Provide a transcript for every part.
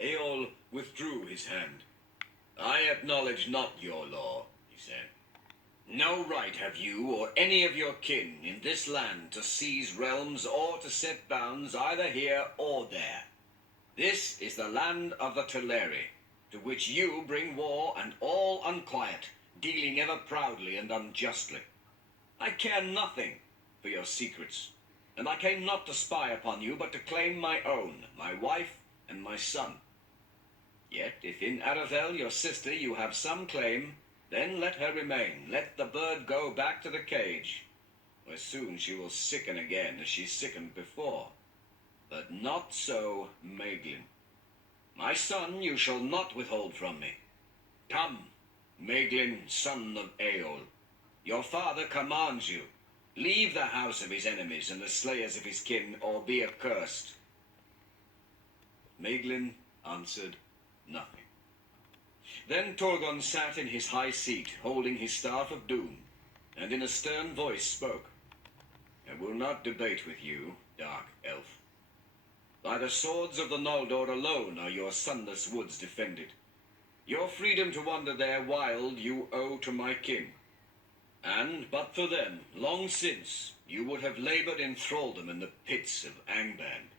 Aeol withdrew his hand. "I acknowledge not your law," he said. "No right have you or any of your kin in this land to seize realms or to set bounds either here or there. This is the land of the Teleri, to which you bring war and all unquiet, dealing ever proudly and unjustly. I care nothing for your secrets, and I came not to spy upon you, but to claim my own, my wife and my son. Yet if in Arathel, your sister, you have some claim, then let her remain. Let the bird go back to the cage, where soon she will sicken again as she sickened before. But not so Maeglin. My son you shall not withhold from me. Come, Maeglin, son of Aeol. Your father commands you. Leave the house of his enemies and the slayers of his kin, or be accursed." Maeglin answered nothing. Then Torgon sat in his high seat, holding his staff of doom, and in a stern voice spoke. "I will not debate with you, dark elf. By the swords of the Noldor alone are your sunless woods defended. Your freedom to wander there wild you owe to my kin. And, but for them, long since, you would have labored in thraldom in the pits of Angband.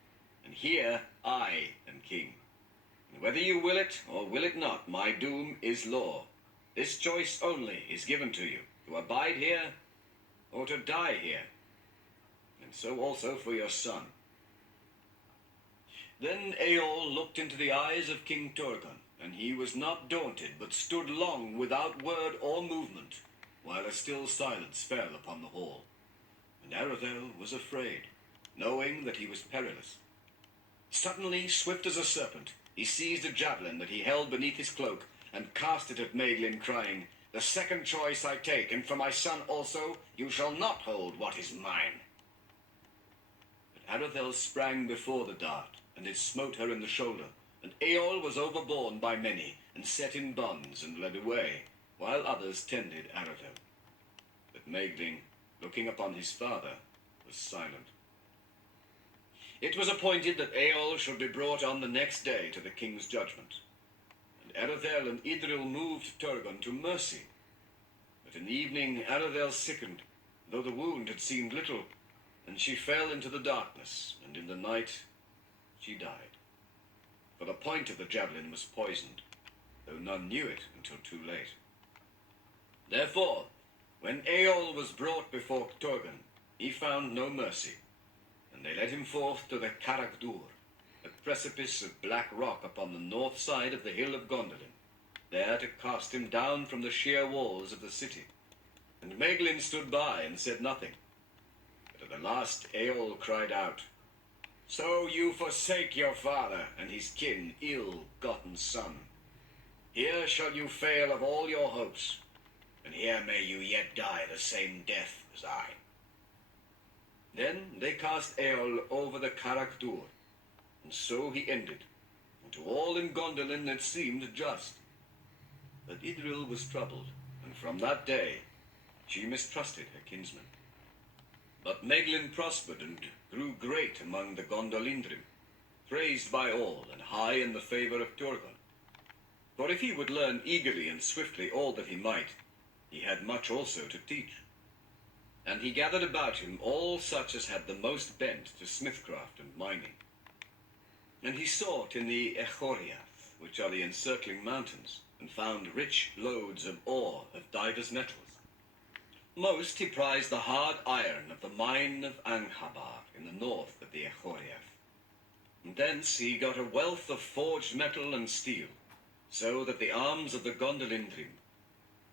And here I am king. And whether you will it or will it not, my doom is law. This choice only is given to you, to abide here or to die here. And so also for your son." Then Aeol looked into the eyes of King Turgon, and he was not daunted, but stood long without word or movement, while a still silence fell upon the hall. And Arathel was afraid, knowing that he was perilous. Suddenly, swift as a serpent, he seized a javelin that he held beneath his cloak, and cast it at Maeglin, crying, "The second choice I take, and for my son also, you shall not hold what is mine." But Arathel sprang before the dart, and it smote her in the shoulder, and Aeol was overborne by many, and set in bonds, and led away, while others tended Arathel. But Maeglin, looking upon his father, was silent. It was appointed that Aeol should be brought on the next day to the king's judgment. And Arathel and Idril moved Turgon to mercy. But in the evening Arathel sickened, though the wound had seemed little, and she fell into the darkness, and in the night she died. For the point of the javelin was poisoned, though none knew it until too late. Therefore, when Aeol was brought before Turgon, he found no mercy, and they led him forth to the Caragdur, a precipice of black rock upon the north side of the hill of Gondolin, there to cast him down from the sheer walls of the city. And Maeglin stood by and said nothing. But at the last Aeol cried out, "So you forsake your father and his kin, ill-gotten son. Here shall you fail of all your hopes, and here may you yet die the same death as I." Then they cast Aeol over the Caragdur, and so he ended, and to all in Gondolin it seemed just. But Idril was troubled, and from that day she mistrusted her kinsman. But Maeglin prospered and grew great among the Gondolindrim, praised by all and high in the favor of Turgon. For if he would learn eagerly and swiftly all that he might, he had much also to teach. And he gathered about him all such as had the most bent to smithcraft and mining. And he sought in the Echoriath, which are the encircling mountains, and found rich lodes of ore of divers metals. Most he prized the hard iron of the mine of Anghabar in the north of the Echoriath. And thence he got a wealth of forged metal and steel, so that the arms of the Gondolindrim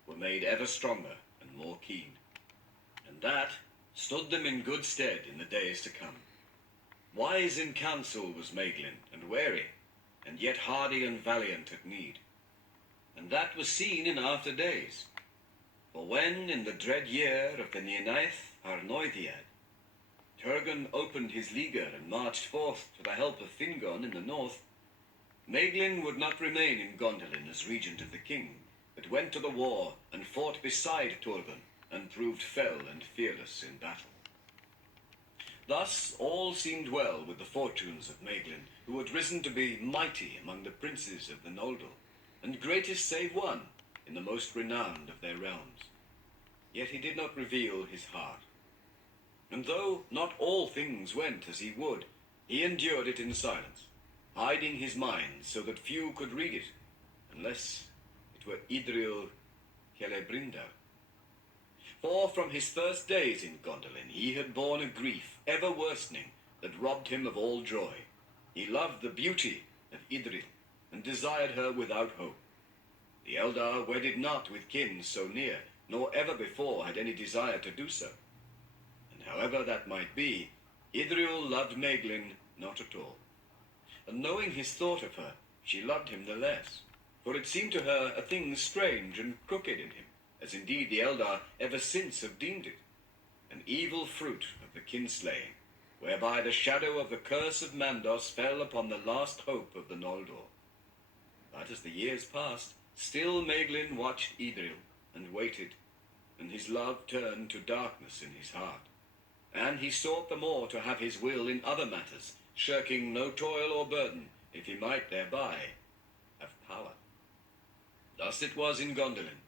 were made ever stronger and more keen. And that stood them in good stead in the days to come. Wise in counsel was Maeglin, and wary, and yet hardy and valiant at need. And that was seen in after days. For when, in the dread year of the Nenaeth Arnoithiad, Turgon opened his leaguer and marched forth to the help of Fingon in the north, Maeglin would not remain in Gondolin as regent of the king, but went to the war and fought beside Turgon, and proved fell and fearless in battle. Thus all seemed well with the fortunes of Maeglin, who had risen to be mighty among the princes of the Noldor, and greatest save one in the most renowned of their realms. Yet he did not reveal his heart. And though not all things went as he would, he endured it in silence, hiding his mind so that few could read it, unless it were Idril Celebrinder. For from his first days in Gondolin he had borne a grief ever worsening that robbed him of all joy. He loved the beauty of Idril, and desired her without hope. The Eldar wedded not with kin so near, nor ever before had any desire to do so. And however that might be, Idril loved Maeglin not at all. And knowing his thought of her, she loved him the less, for it seemed to her a thing strange and crooked in him, as indeed the Eldar ever since have deemed it, an evil fruit of the kinslaying, whereby the shadow of the curse of Mandos fell upon the last hope of the Noldor. But as the years passed, still Maeglin watched Idril, and waited, and his love turned to darkness in his heart, and he sought the more to have his will in other matters, shirking no toil or burden, if he might thereby have power. Thus it was in Gondolin,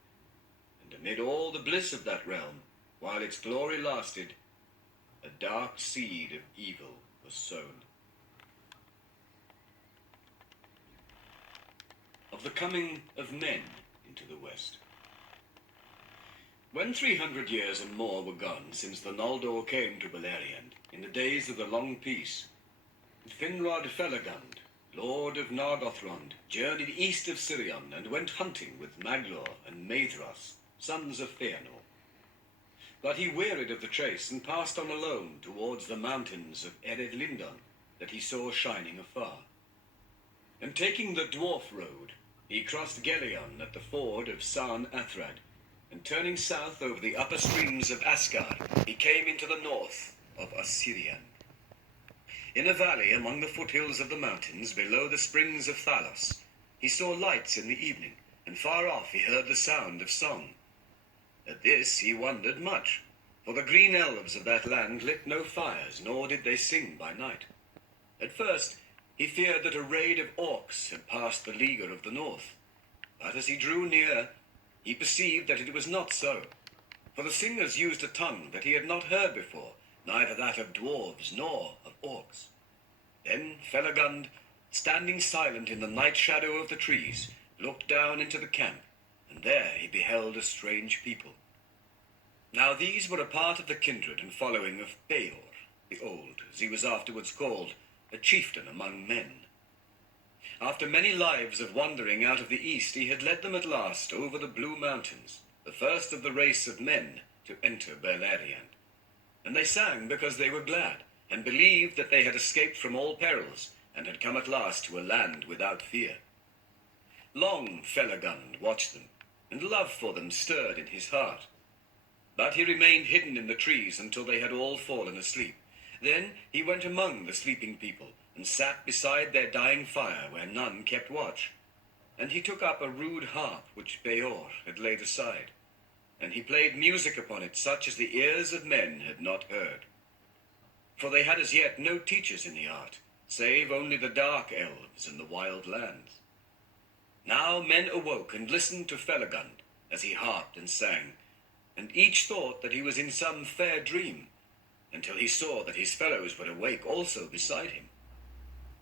and amid all the bliss of that realm, while its glory lasted, a dark seed of evil was sown. Of the coming of men into the West. When 300 years and more were gone since the Noldor came to Beleriand, in the days of the Long Peace, Finrod Felagund, lord of Nargothrond, journeyed east of Sirion and went hunting with Maglor and Maedhros, sons of Fëanor. But he wearied of the chase and passed on alone towards the mountains of Ered Lindon that he saw shining afar. And taking the dwarf road, he crossed Gelion at the ford of Sarn Athrad, and turning south over the upper streams of Asgard, he came into the north of Osirian. In a valley among the foothills of the mountains below the springs of Thalos, he saw lights in the evening, and far off he heard the sound of song. At this he wondered much, for the green elves of that land lit no fires, nor did they sing by night. At first he feared that a raid of orcs had passed the leaguer of the north, but as he drew near, he perceived that it was not so, for the singers used a tongue that he had not heard before, neither that of dwarves nor of orcs. Then Felagund, standing silent in the night shadow of the trees, looked down into the camp, and there he beheld a strange people. Now these were a part of the kindred and following of Beor, the Old, as he was afterwards called, a chieftain among men. After many lives of wandering out of the east, he had led them at last over the Blue Mountains, the first of the race of men to enter Beleriand. And they sang because they were glad, and believed that they had escaped from all perils, and had come at last to a land without fear. Long Felagund watched them, and love for them stirred in his heart. But he remained hidden in the trees until they had all fallen asleep. Then he went among the sleeping people, and sat beside their dying fire where none kept watch. And he took up a rude harp which Beor had laid aside, and he played music upon it such as the ears of men had not heard. For they had as yet no teachers in the art, save only the dark elves in the wild lands. Now men awoke and listened to Felagund as he harped and sang, and each thought that he was in some fair dream, until he saw that his fellows were awake also beside him.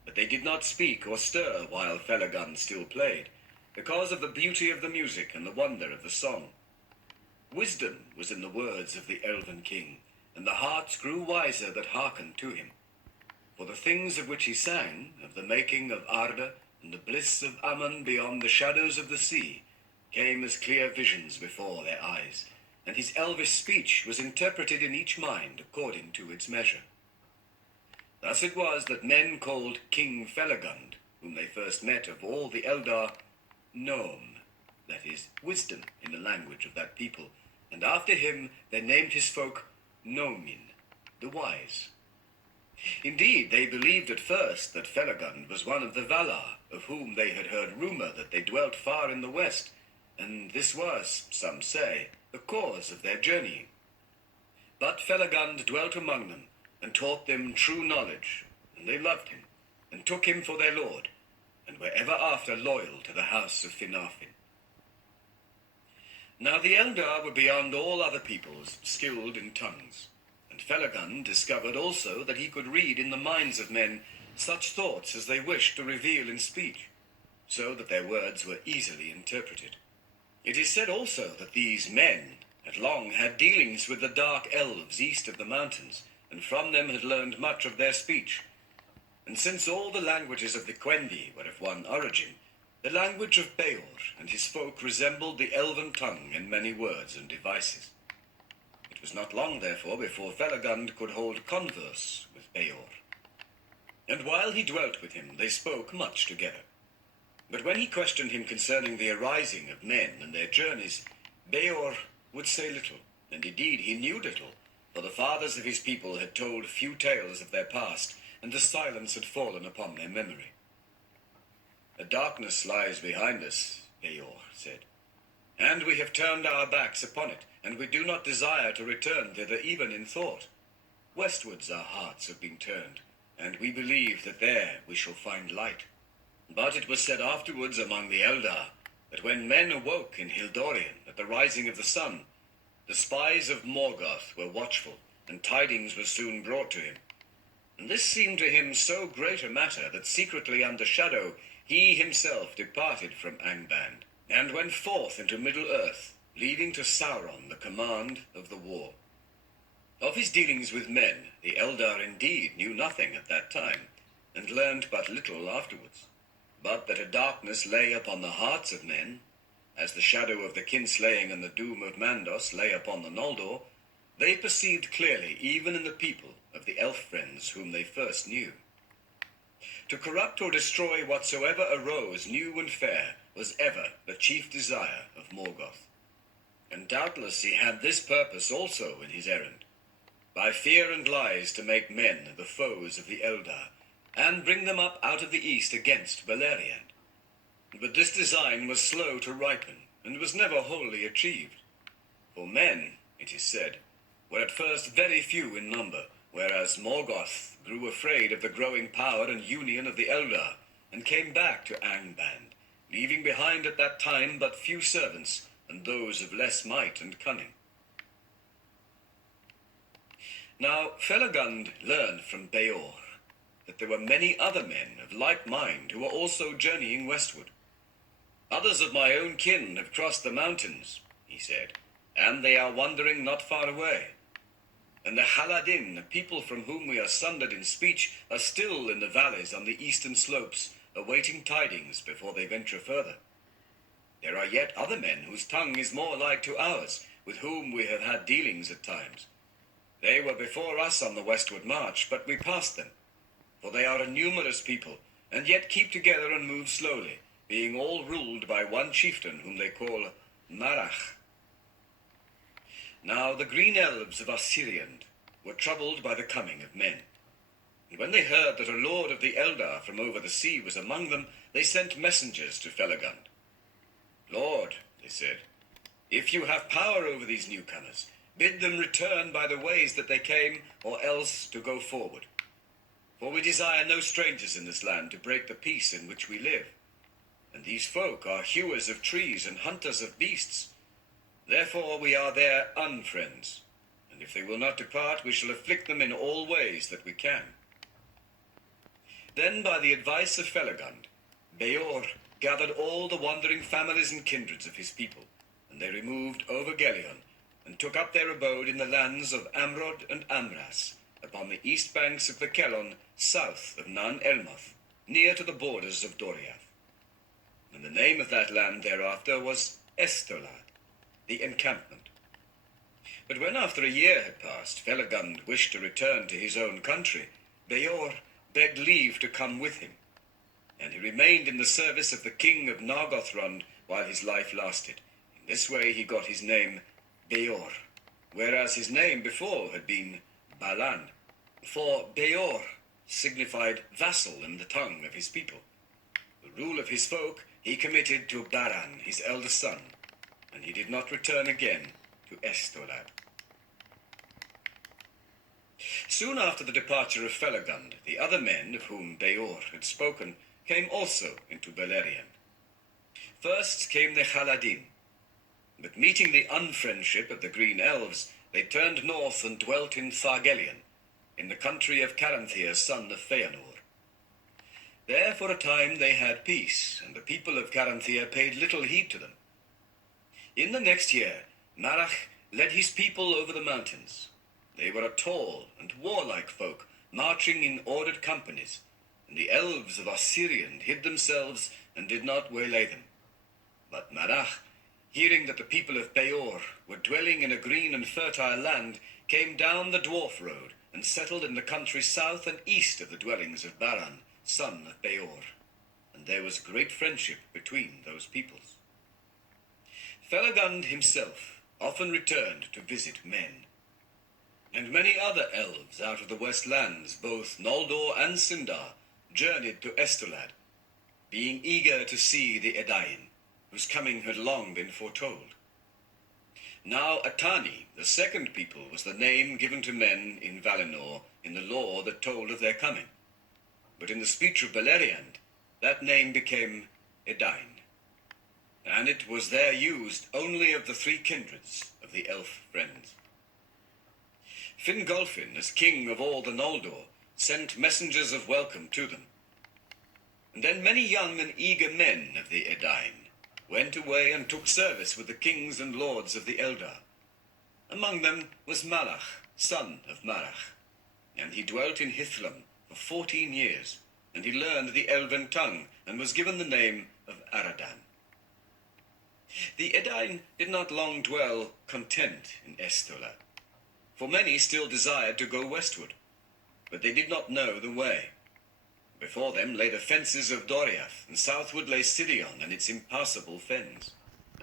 But they did not speak or stir while Felagund still played, because of the beauty of the music and the wonder of the song. Wisdom was in the words of the elven king, and the hearts grew wiser that hearkened to him. For the things of which he sang, of the making of Arda, and the bliss of Ammon beyond the shadows of the sea, came as clear visions before their eyes, and his elvish speech was interpreted in each mind according to its measure. Thus it was that men called King Felagund, whom they first met of all the Eldar, Noam, that is, wisdom in the language of that people, and after him they named his folk Nomin, the wise. Indeed, they believed at first that Felagund was one of the Valar, of whom they had heard rumour that they dwelt far in the west, and this was, some say, the cause of their journeying. But Felagund dwelt among them, and taught them true knowledge, and they loved him, and took him for their lord, and were ever after loyal to the house of Finarfin. Now the Eldar were beyond all other peoples skilled in tongues, and Felagund discovered also that he could read in the minds of men such thoughts as they wished to reveal in speech, so that their words were easily interpreted. It is said also that these men had long had dealings with the dark elves east of the mountains, and from them had learned much of their speech. And since all the languages of the Quendi were of one origin, the language of Beor and his folk resembled the elven tongue in many words and devices. It was not long, therefore, before Felagund could hold converse with Beor. And while he dwelt with him, they spoke much together. But when he questioned him concerning the arising of men and their journeys, Beor would say little, and indeed he knew little, for the fathers of his people had told few tales of their past, and the silence had fallen upon their memory. "A darkness lies behind us," Beor said, "and we have turned our backs upon it, and we do not desire to return thither even in thought. Westwards our hearts have been turned, and we believe that there we shall find light." But it was said afterwards among the Eldar that when men awoke in Hildorian at the rising of the sun, the spies of Morgoth were watchful, and tidings were soon brought to him. And this seemed to him so great a matter that secretly under shadow he himself departed from Angband, and went forth into Middle-earth, leaving to Sauron the command of the war. Of his dealings with men, the Eldar indeed knew nothing at that time, and learned but little afterwards, but that a darkness lay upon the hearts of men, as the shadow of the kinslaying and the doom of Mandos lay upon the Noldor, they perceived clearly even in the people of the elf friends whom they first knew. To corrupt or destroy whatsoever arose new and fair was ever the chief desire of Morgoth. And doubtless he had this purpose also in his errand, by fear and lies to make men the foes of the Eldar, and bring them up out of the east against Beleriand. But this design was slow to ripen, and was never wholly achieved. For men, it is said, were at first very few in number, whereas Morgoth grew afraid of the growing power and union of the Eldar, and came back to Angband, leaving behind at that time but few servants, and those of less might and cunning. Now Felagund learned from Beor that there were many other men of like mind who were also journeying westward. "Others of my own kin have crossed the mountains," he said, "and they are wandering not far away. And the Haladin, the people from whom we are sundered in speech, are still in the valleys on the eastern slopes, awaiting tidings before they venture further. There are yet other men whose tongue is more like to ours, with whom we have had dealings at times. They were before us on the westward march, but we passed them. For they are a numerous people, and yet keep together and move slowly, being all ruled by one chieftain whom they call Marach. Now the green elves of Osiriand were troubled by the coming of men. And when they heard that a lord of the Eldar from over the sea was among them, they sent messengers to Felagund. "Lord," they said, "if you have power over these newcomers, bid them return by the ways that they came, or else to go forward. For we desire no strangers in this land to break the peace in which we live. And these folk are hewers of trees and hunters of beasts. Therefore we are their unfriends, and if they will not depart, we shall afflict them in all ways that we can." Then, by the advice of Felagund, Beor gathered all the wandering families and kindreds of his people, and they removed over Gelion, and took up their abode in the lands of Amrod and Amras, upon the east banks of the Kellon, south of Nan Elmoth, near to the borders of Doriath. And the name of that land thereafter was Estolad, the encampment. But when after a year had passed, Felagund wished to return to his own country, Beor begged leave to come with him, and he remained in the service of the king of Nargothrond while his life lasted. In this way he got his name Beor, whereas his name before had been Balan, for Beor signified vassal in the tongue of his people. The rule of his folk he committed to Baran, his eldest son, and he did not return again to Estolad. Soon after the departure of Felagund, the other men of whom Beor had spoken came also into Beleriand. First came the Haladim, but meeting the unfriendship of the Green Elves, they turned north and dwelt in Thargelion, in the country of Caranthir, son of Feanor. There for a time they had peace, and the people of Caranthir paid little heed to them. In the next year, Marach led his people over the mountains. They were a tall and warlike folk, marching in ordered companies, and the elves of Osirian hid themselves and did not waylay them. But Marach, hearing that the people of Beor were dwelling in a green and fertile land, came down the dwarf road and settled in the country south and east of the dwellings of Baran, son of Beor, and there was great friendship between those peoples. Felagund himself often returned to visit men, and many other elves out of the west lands, both Noldor and Sindar, journeyed to Estolad, being eager to see the Edain, whose coming had long been foretold. Now Atani, the second people, was the name given to men in Valinor in the lore that told of their coming. But in the speech of Beleriand, that name became Edain, and it was there used only of the three kindreds of the elf friends. Fingolfin, as king of all the Noldor, sent messengers of welcome to them. And then many young and eager men of the Edain went away and took service with the kings and lords of the Eldar. Among them was Malach, son of Marach, and he dwelt in Hithlam for 14 years, and he learned the elven tongue, and was given the name of Aradan. The Edain did not long dwell content in Estolad, for many still desired to go westward, but they did not know the way. Before them lay the fences of Doriath, and southward lay Sirion and its impassable fens.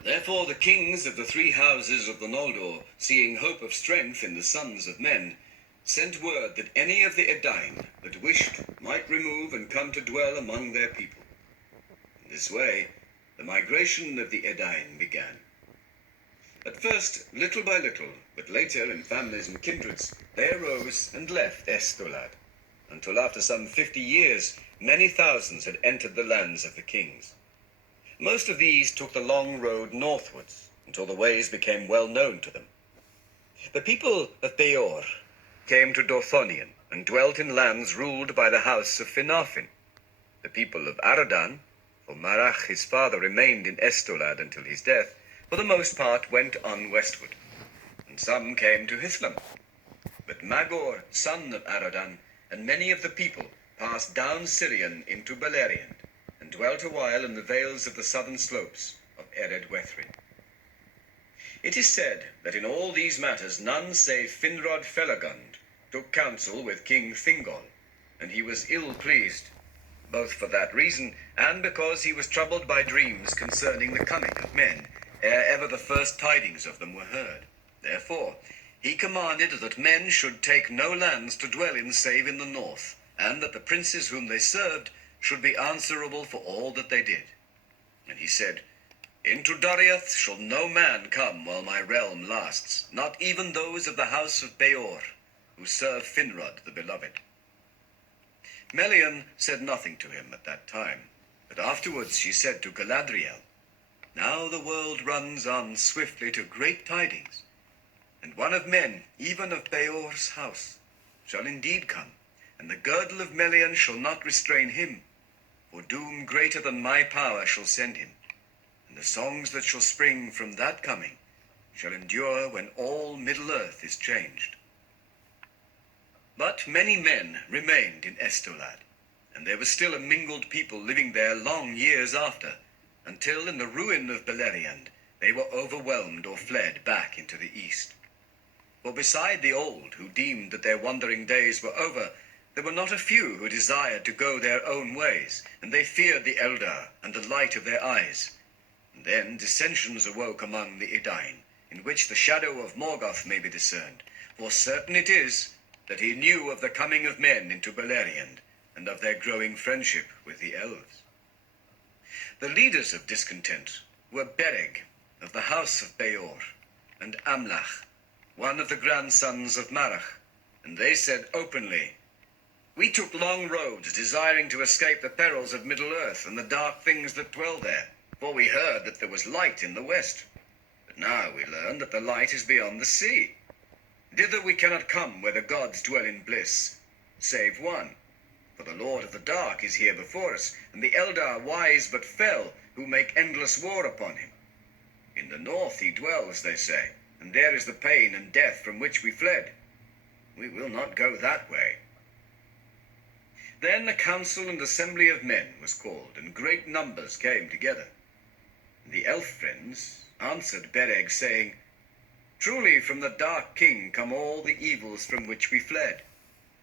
Therefore the kings of the three houses of the Noldor, seeing hope of strength in the sons of men, sent word that any of the Edain that wished might remove and come to dwell among their people. In this way, the migration of the Edain began. At first, little by little, but later in families and kindreds, they arose and left Estolad, until after some 50 years, many thousands had entered the lands of the kings. Most of these took the long road northwards, until the ways became well known to them. The people of Beor came to Dorthonion, and dwelt in lands ruled by the house of Finarfin. The people of Aradan, for Marach his father remained in Estolad until his death, for the most part went on westward, and some came to Hithlam. But Magor, son of Aradan, and many of the people passed down Sirion into Beleriand, and dwelt a while in the vales of the southern slopes of Ered Wethrin. It is said that in all these matters none save Finrod Felagund took counsel with King Thingol, and he was ill-pleased, both for that reason and because he was troubled by dreams concerning the coming of men, ere ever the first tidings of them were heard. Therefore he commanded that men should take no lands to dwell in save in the north, and that the princes whom they served should be answerable for all that they did. And he said, Into Doriath shall no man come while my realm lasts, not even those of the house of Beor, who serve Finrod the beloved. Melian said nothing to him at that time, but afterwards she said to Galadriel, Now the world runs on swiftly to great tidings, and one of men, even of Beor's house, shall indeed come, and the girdle of Melian shall not restrain him, for doom greater than my power shall send him, and the songs that shall spring from that coming shall endure when all Middle-earth is changed. But many men remained in Estolad, and there was still a mingled people living there long years after, until in the ruin of Beleriand they were overwhelmed or fled back into the east. For beside the old, who deemed that their wandering days were over, there were not a few who desired to go their own ways, and they feared the Eldar and the light of their eyes. And then dissensions awoke among the Edain, in which the shadow of Morgoth may be discerned, for certain it is that he knew of the coming of men into Beleriand, and of their growing friendship with the elves. The leaders of discontent were Bereg, of the house of Beor, and Amlach, one of the grandsons of Marach, And they said openly, "We took long roads, desiring to escape the perils of Middle-earth and the dark things that dwell there, for we heard that there was light in the west. But now we learn that the light is beyond the sea. Thither we cannot come where the gods dwell in bliss, save one. For the Lord of the Dark is here before us, and the Eldar wise but fell, who make endless war upon him. In the north he dwells, they say, and there is the pain and death from which we fled. We will not go that way." Then a council and assembly of men was called, and great numbers came together. And the elf friends answered Bereg, saying, "Truly from the Dark King come all the evils from which we fled.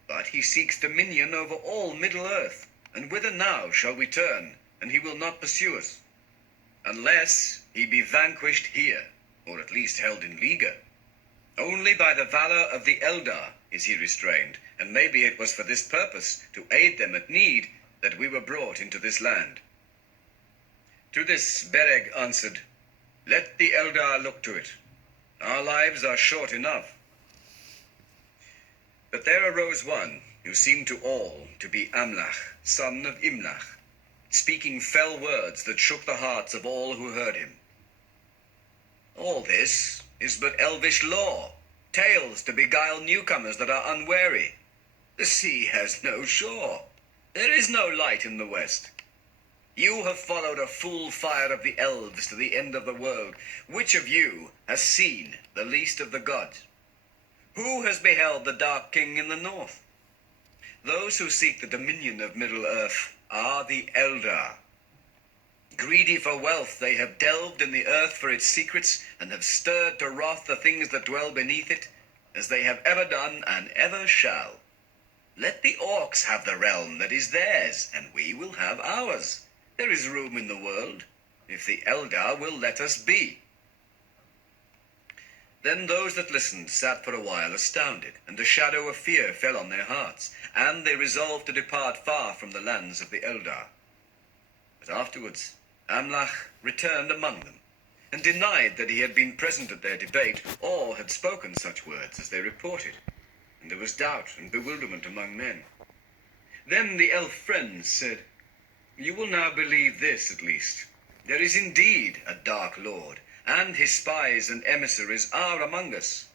But he seeks dominion over all Middle-earth, and whither now shall we turn, and he will not pursue us? Unless he be vanquished here, or at least held in leaguer. Only by the valor of the Eldar is he restrained, and maybe it was for this purpose, to aid them at need, that we were brought into this land." To this Bereg answered, "Let the Eldar look to it. Our lives are short enough." But there arose one who seemed to all to be Amlach, son of Imlach, speaking fell words that shook the hearts of all who heard him. "All this is but elvish lore, tales to beguile newcomers that are unwary. The sea has no shore. There is no light in the west. You have followed a fool fire of the elves to the end of the world. Which of you has seen the least of the gods? Who has beheld the Dark King in the north? Those who seek the dominion of Middle-earth are the Eldar. Greedy for wealth, they have delved in the earth for its secrets, and have stirred to wrath the things that dwell beneath it, as they have ever done and ever shall. Let the orcs have the realm that is theirs, and we will have ours. There is room in the world, if the Eldar will let us be." Then those that listened sat for a while astounded, and a shadow of fear fell on their hearts, and they resolved to depart far from the lands of the Eldar. But afterwards Amlach returned among them, and denied that he had been present at their debate, or had spoken such words as they reported, and there was doubt and bewilderment among men. Then the elf friends said, "You will now believe this at least. There is indeed a Dark Lord, and his spies and emissaries are among us,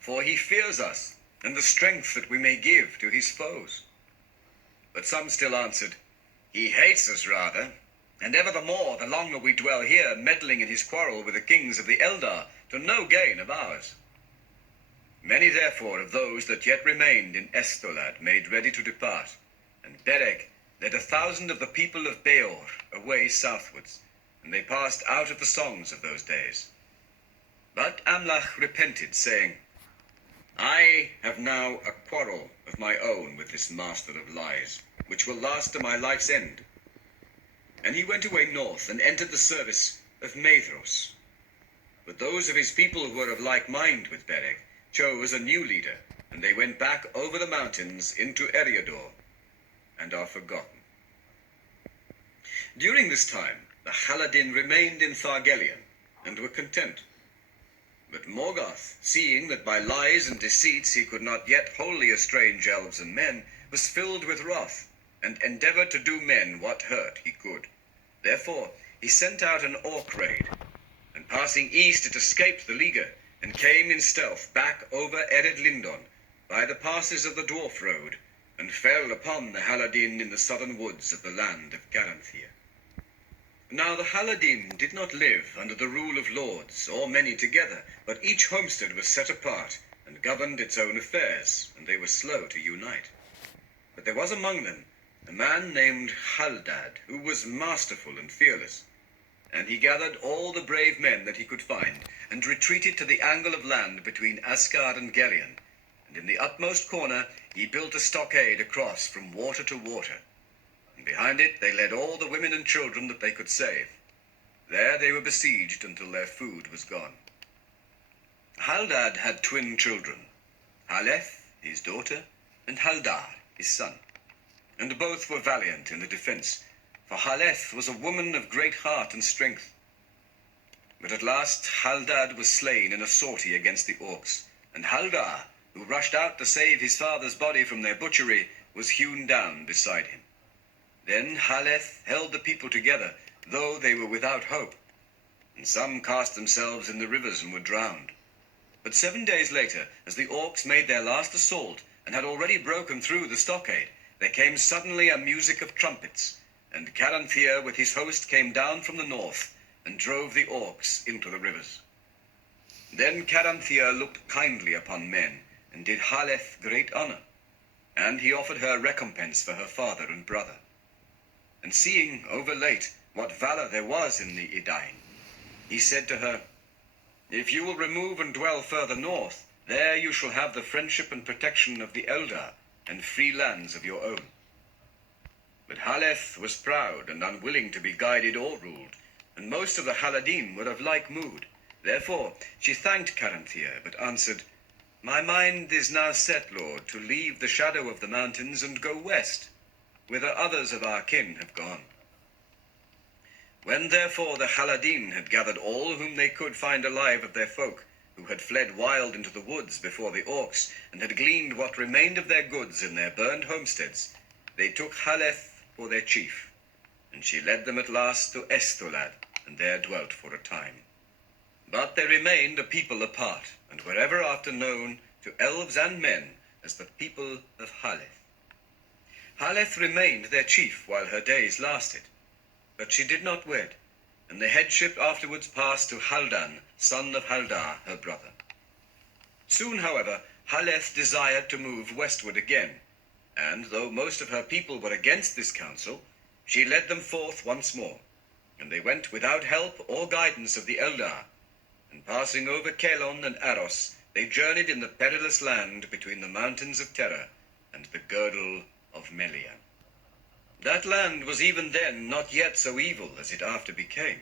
for he fears us, and the strength that we may give to his foes." But some still answered, "He hates us rather, and ever the more the longer we dwell here, meddling in his quarrel with the kings of the Eldar, to no gain of ours." Many therefore of those that yet remained in Estolad made ready to depart, and Bereg led 1,000 of the people of Beor away southwards, and they passed out of the songs of those days. But Amlach repented, saying, "I have now a quarrel of my own with this master of lies, which will last to my life's end." And he went away north, and entered the service of Maedhros. But those of his people who were of like mind with Bereg chose a new leader, and they went back over the mountains into Eriador, and are forgotten. During this time the Haladin remained in Thargelion, and were content. But Morgoth, seeing that by lies and deceits he could not yet wholly estrange elves and men, was filled with wrath, and endeavored to do men what hurt he could. Therefore he sent out an orc raid, and passing east it escaped the leaguer, and came in stealth back over Ered Lindon, by the passes of the dwarf road, and fell upon the Haladin in the southern woods of the land of Garanthir. Now the Haladin did not live under the rule of lords, or many together, but each homestead was set apart, and governed its own affairs, and they were slow to unite. But there was among them a man named Haldad, who was masterful and fearless. And he gathered all the brave men that he could find, and retreated to the angle of land between Asgard and Gelion, and in the utmost corner he built a stockade across from water to water, and behind it they led all the women and children that they could save. There they were besieged until their food was gone. Haldad had twin children, Haleth, his daughter, and Haldar, his son, and both were valiant in the defense, for Haleth was a woman of great heart and strength. But at last Haldad was slain in a sortie against the orcs, and Haldar, who rushed out to save his father's body from their butchery, was hewn down beside him. Then Haleth held the people together, though they were without hope, and some cast themselves in the rivers and were drowned. But 7 days later, as the orcs made their last assault and had already broken through the stockade, there came suddenly a music of trumpets, and Caranthir with his host came down from the north and drove the orcs into the rivers. Then Caranthir looked kindly upon men and did Haleth great honor, and he offered her recompense for her father and brother. And seeing overlate what valor there was in the Edain, he said to her, "If you will remove and dwell further north, there you shall have the friendship and protection of the Eldar and free lands of your own." But Haleth was proud and unwilling to be guided or ruled, and most of the Haladin were of like mood. Therefore she thanked Caranthir, but answered, "My mind is now set, Lord, to leave the shadow of the mountains and go west, whither others of our kin have gone." When therefore the Haladin had gathered all whom they could find alive of their folk, who had fled wild into the woods before the orcs, and had gleaned what remained of their goods in their burned homesteads, they took Haleth for their chief, and she led them at last to Estolad, and there dwelt for a time. But they remained a people apart, and were ever after known to elves and men as the people of Haleth. Haleth remained their chief while her days lasted, but she did not wed, and the headship afterwards passed to Haldan, son of Haldar, her brother. Soon, however, Haleth desired to move westward again, and though most of her people were against this counsel, she led them forth once more, and they went without help or guidance of the Eldar, and passing over Kelon and Aros, they journeyed in the perilous land between the mountains of Terra and the girdle of Melian. That land was even then not yet so evil as it after became,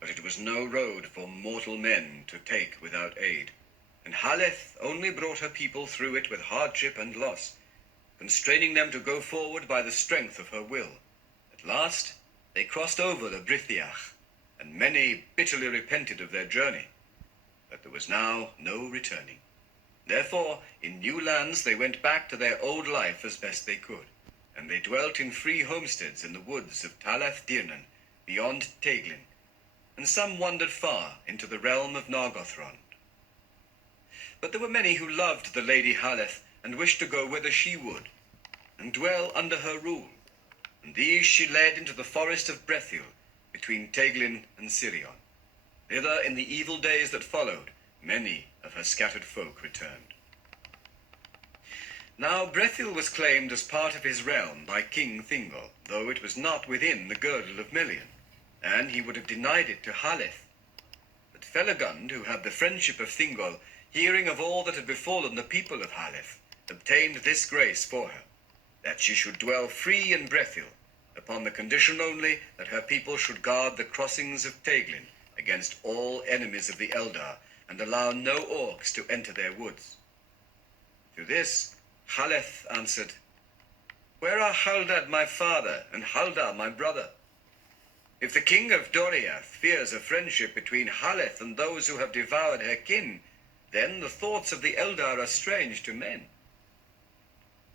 but it was no road for mortal men to take without aid, and Haleth only brought her people through it with hardship and loss, constraining them to go forward by the strength of her will. At last they crossed over the Brithiach, and many bitterly repented of their journey, but there was now no returning. Therefore in new lands they went back to their old life as best they could, and they dwelt in free homesteads in the woods of Talath Dirnan, beyond Teglin, and some wandered far into the realm of Nargothrond. But there were many who loved the Lady Haleth, and wished to go whither she would, and dwell under her rule, and these she led into the forest of Brethil, between Teglin and Sirion. Thither in the evil days that followed, many of her scattered folk returned. Now Brethil was claimed as part of his realm by King Thingol, though it was not within the girdle of Melian, and he would have denied it to Haleth. But Felagund, who had the friendship of Thingol, hearing of all that had befallen the people of Haleth, obtained this grace for her, that she should dwell free in Brethil, upon the condition only that her people should guard the crossings of Teglin against all enemies of the Eldar, and allow no orcs to enter their woods. To this Haleth answered, "Where are Haldad my father and Haldar my brother? If the king of Doriath fears a friendship between Haleth and those who have devoured her kin, then the thoughts of the Eldar are strange to men."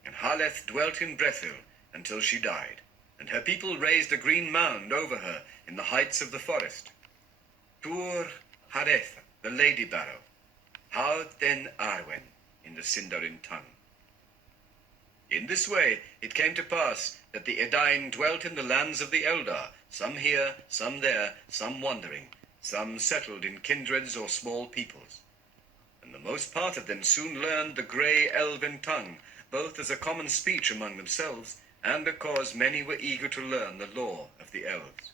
And Haleth dwelt in Brethil until she died, and her people raised a green mound over her in the heights of the forest. Tur Haretha, the Lady Barrow, Haud den Arwen in the Sindarin tongue. In this way it came to pass that the Edain dwelt in the lands of the Eldar, some here, some there, some wandering, some settled in kindreds or small peoples. And the most part of them soon learned the grey elven tongue, both as a common speech among themselves, and because many were eager to learn the lore of the elves.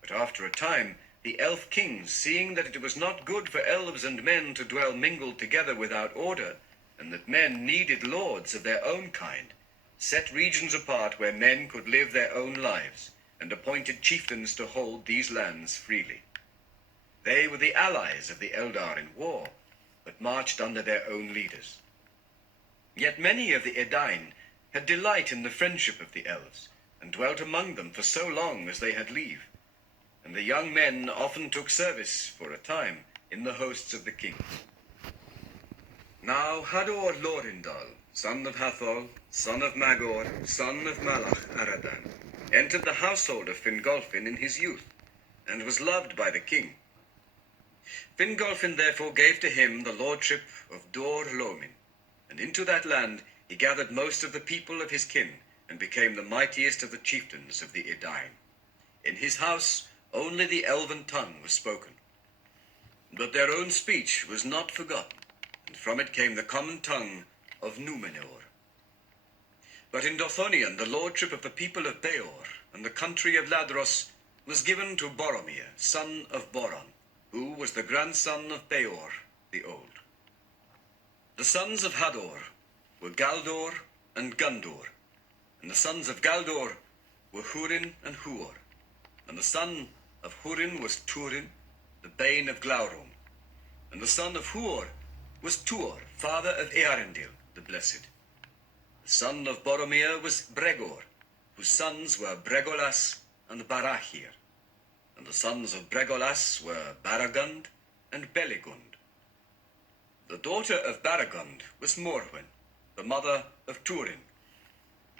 But after a time, the elf kings, seeing that it was not good for elves and men to dwell mingled together without order, and that men needed lords of their own kind, set regions apart where men could live their own lives, and appointed chieftains to hold these lands freely. They were the allies of the Eldar in war, but marched under their own leaders. Yet many of the Edain had delight in the friendship of the elves, and dwelt among them for so long as they had leave, and the young men often took service for a time in the hosts of the kings. Now Hador Lorindal, son of Hathor, son of Magor, son of Malach Aradan, entered the household of Fingolfin in his youth, and was loved by the king. Fingolfin therefore gave to him the lordship of Dor Lomin, and into that land he gathered most of the people of his kin, and became the mightiest of the chieftains of the Edain. In his house only the elven tongue was spoken. But their own speech was not forgotten, and from it came the common tongue of Númenor. But in Dothonion the lordship of the people of Beor, and the country of Ladros, was given to Boromir, son of Boron, who was the grandson of Beor the Old. The sons of Hador were Galdor and Gundur, and the sons of Galdor were Húrin and Huor, and the son of Húrin was Túrin, the bane of Glaurung, and the son of Huor was Tuor, father of Earendil, the Blessed. The son of Boromir was Bregor, whose sons were Bregolas and Barahir, and the sons of Bregolas were Baragund and Beligund. The daughter of Baragund was Morwen, the mother of Túrin,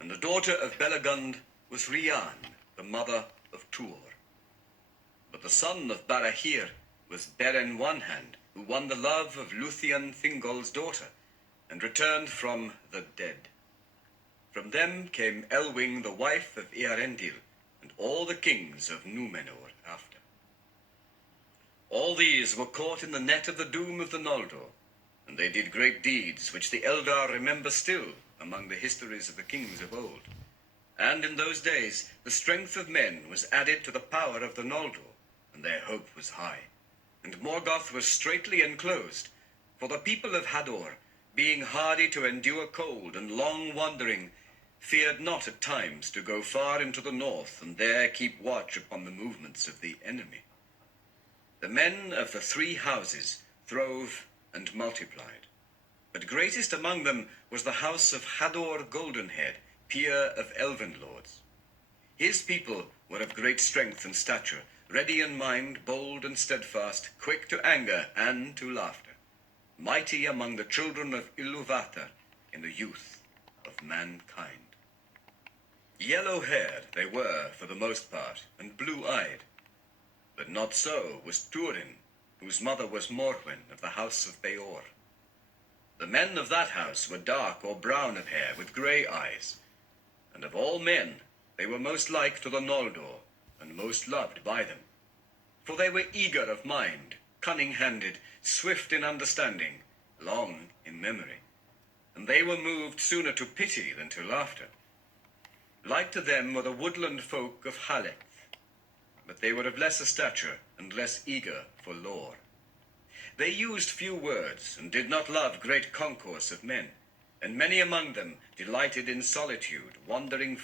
and the daughter of Beligund was Rian, the mother of Tuor. But the son of Barahir was Beren One-Hand, who won the love of Luthien Thingol's daughter, and returned from the dead. From them came Elwing, the wife of Earendil, and all the kings of Númenor after. All these were caught in the net of the doom of the Noldor, and they did great deeds which the Eldar remember still among the histories of the kings of old. And in those days the strength of men was added to the power of the Noldor, and their hope was high. And Morgoth was straitly enclosed, for the people of Hador, being hardy to endure cold and long wandering, feared not at times to go far into the north and there keep watch upon the movements of the enemy. The men of the three houses throve and multiplied, but greatest among them was the house of Hador Goldenhead, peer of elven lords. His people were of great strength and stature, ready in mind, bold and steadfast, quick to anger and to laughter, mighty among the children of Ilúvatar in the youth of mankind. Yellow-haired they were for the most part, and blue-eyed, but not so was Túrin, whose mother was Morwen of the house of Beor. The men of that house were dark or brown of hair, with grey eyes, and of all men they were most like to the Noldor, and most loved by them. For they were eager of mind, cunning-handed, swift in understanding, long in memory, and they were moved sooner to pity than to laughter. Like to them were the woodland folk of Haleth, but they were of lesser stature and less eager for lore. They used few words, and did not love great concourse of men, and many among them delighted in solitude, wandering